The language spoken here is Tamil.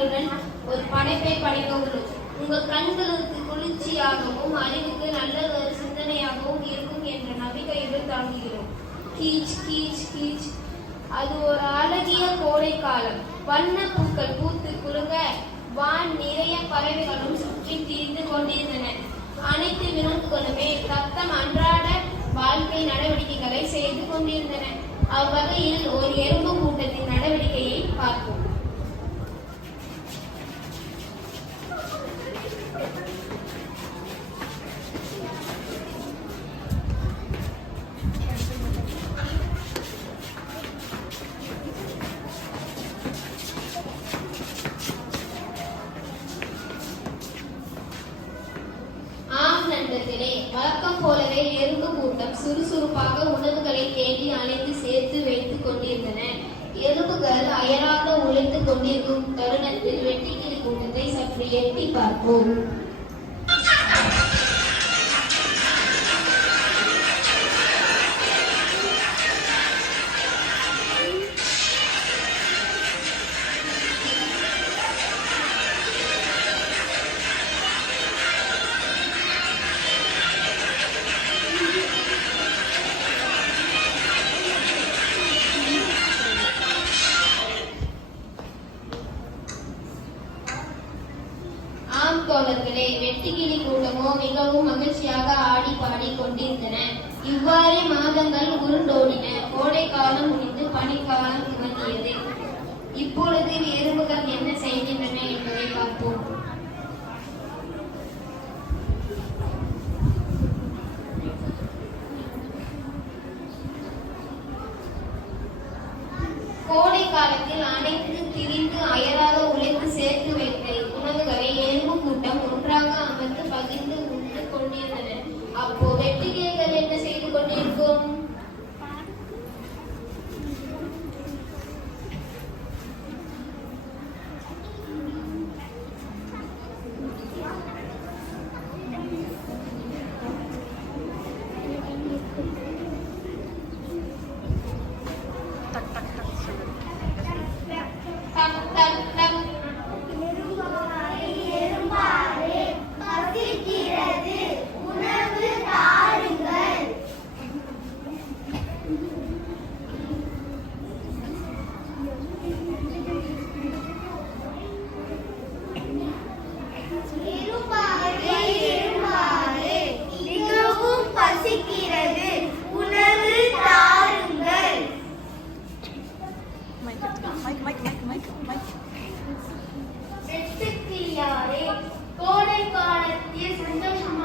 கண்களுடன் ஒரு படைப்பை படைக்க உள்ளோம். உங்கள் கண்களுக்கு குளிர்ச்சியாகவும் அறிவுக்கு நல்ல ஒரு சிந்தனையாகவும் இருக்கும் என்ற நம்பிக்கையுடன் தொடங்குகிறோம். கீச் கீச் கீச். அது ஒரு அழகிய கோடை காலம். வண்ண பூக்கள் பூத்து குலுங்க வான் நிறைய பறவைகளும் சுற்றி திரிந்து கொண்டிருந்தன. அனைத்து விலங்குகளுமே தத்தம் அன்றாட வாழ்க்கை நடவடிக்கைகளை செய்து கொண்டிருந்தன. அவ்வகையில் ஒரு எறும்பு கூட்டத்தின் நடவடிக்கையை பார்ப்போம். வழக்கம் போலவே எறும்பு கூட்டம் சுறுசுறுப்பாக உணவுகளை தேடி அலைந்து சேர்த்து வைத்துக் கொண்டிருந்தன. எறும்புகள் அயராக உழைத்துக் கொண்டிருக்கும் தருணத்தில் வெட்டுக்கிளி கூட்டத்தை சற்று எட்டி பார்ப்போம். தோழர்களே, வெட்டுக்கிளி கூட்டமோ மிகவும் மகிழ்ச்சியாக ஆடி பாடி கொண்டிருந்தன. இவ்வாறே மாதங்கள் உருண்டோடின. கோடை காலம் முடிந்து பனிக்காலம் துவங்கியது. இப்பொழுது எறும்புகள் என்ன செய்கின்றன என்பதை பார்ப்போம். கோடை காலத்தில் அனைத்து திரிந்து அயராக உழைத்து சேர்த்து வைத்த உணவுகளை எறும்பு கூட்டம் ஒன்றாக அமர்ந்து பகிர்ந்து உண்டு கொண்டிருந்தன. அப்போ வெட்டுக்கிளிகள் என்ன செய்து கொண்டிருக்கும்? கோடை காலத்தில் சந்தோஷம்